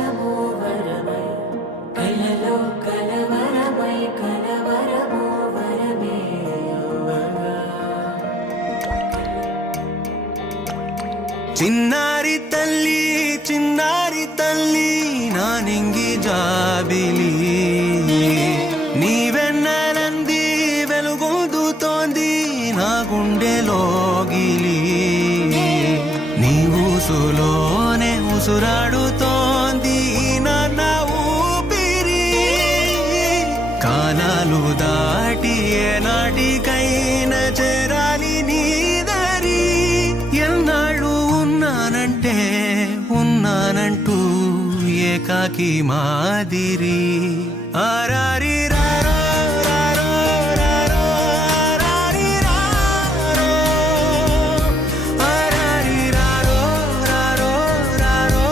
పరవశము వరమై కలలో కలవరమై కలవరము వరమే అవ్వగా చిన్నారి తల్లి నా నింగి జాబిలి నీవెన్నెలంది వెలుగొందుతోంది నా గుండెలోగిలి నీ ఊసులోనే ఉసురాడుతోంది నా ఊపిరి కాలాలు దాటి ఏనాటికైనా చేరాలి నీ దరి ఎన్నాళ్ళు ఉన్నానంటూ ఏకాకి మాదిరి ఆరారి రారో రారో రారో ఆరారి రారో ఆరారి రారో రారో రారో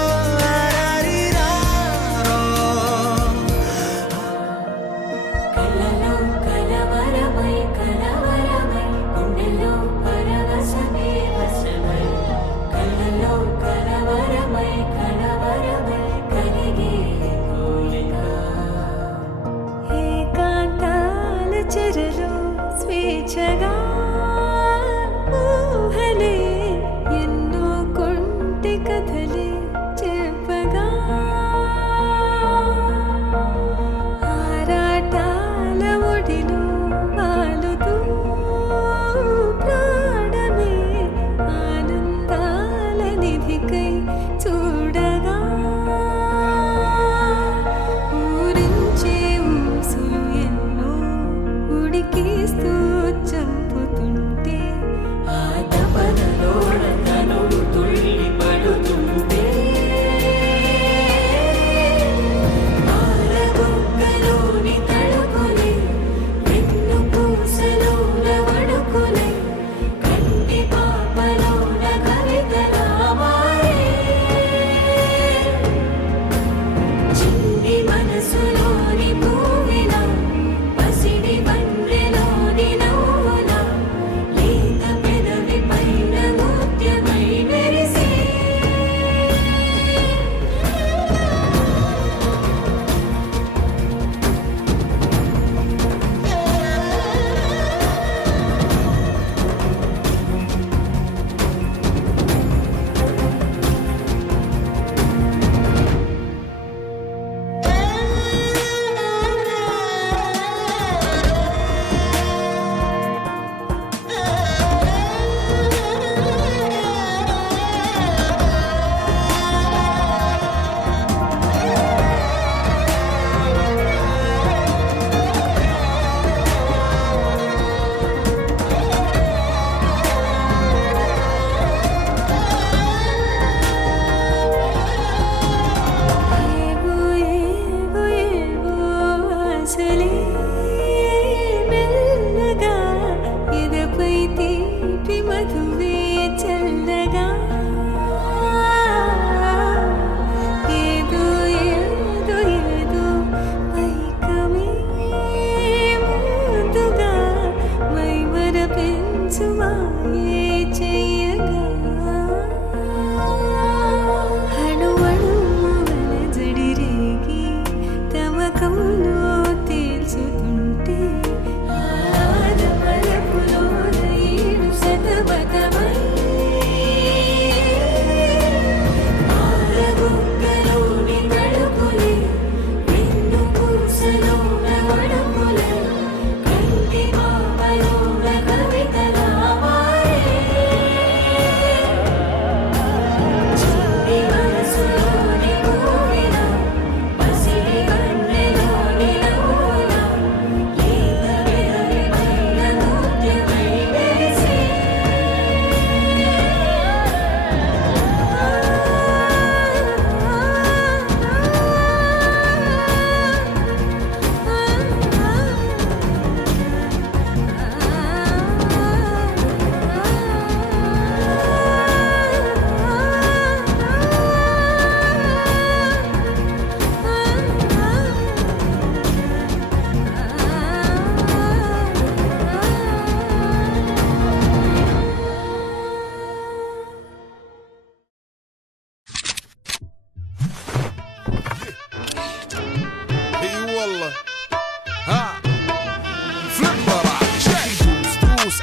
ఆరారి రారో కలలో కలవరమై కలవరమై గుండెలో పరవశమే వశమై కలలో కలవరమై కలవరమై కలిగే కోరిక ఏకాంతాల చెరలో స్వేచ్ఛగా ఊహలే ఎన్నో కొంటి కథలే చెప్పగా ఆరాటాల ఒడిలో వాలుతూ ప్రాణమే ఆనందాల నిధికై చూడగా ఊరించే ఊసులు ఎన్నో ఉడికిస్తూ చంపుతుంటే ఆ తపనలోన తనువు తుళ్ళి పడుతుంటే పాలబుగ్గలోని తడుకులే వెన్ను పూసలోన వడుకులే కంటి పాపలోన కవితలా మారే చిన్ని మనసులోని పూవిలా పసిడి బండ్రెలోని నవ్వులా లేత పెదవి పైన ముత్యమై మెరిసే ఏవో ఏవో ఏవో ఆశలే మెల్లగా ఎదపై తీపి మధువే చల్లగా ఏదో ఏదో ఏదో పైకమే ముందుగా మైమర పెంచు మాయే చెయ్యగా అణువణువుల జడిరేగి తమకంలో తేల్చు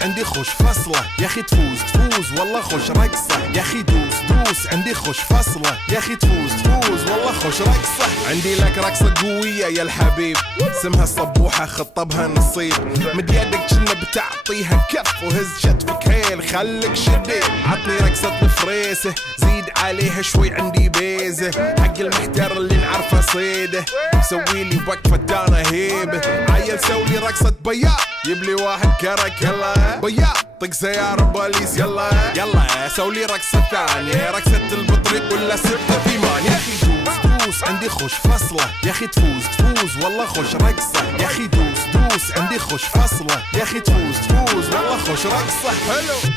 عندي خوش فصلة يا اخي تفوز والله خوش رقصة يا اخي دوس عندي خوش فصلة يا اخي تفوز والله خوش رقصة. عندي لك رقصة قوية يا الحبيب اسمها الصبوحة خطبها نصيب مد يدك كنا بتعطيها كف وهز شتفك هيل خليك شديد عطني رقصة الفريسة زيد عليها شوي عندي بيزة حق المحتر اللي نعرفه صيده سويلي وقفة دانا هيبة عيل سولي رقصة بياض يبلي واحد كرك يلا بياض طق سيارة بوليس يلا سولي رقصة ثانية رقصة البطريق ولا ستة في مان يا اخي دوس عندي خوش فصلة يا اخي تفوز والله خوش رقصة يا اخي دوس عندي خوش فصلة يا اخي تفوز والله خوش رقصة.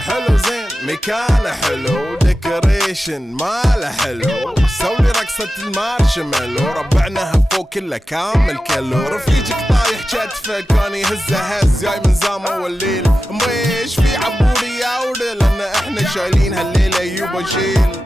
حلو زين مكانه حلو ديكوريشن ماله حلو سولي رقصة المارشميلو ربعناها فوق كله كامل كيلو رفيجك طايح كتفه كان يهزه هز جاي من زامه والليل مبيش في عبوري يا ودل لان احنا شايلين هالليلة يوبا شيل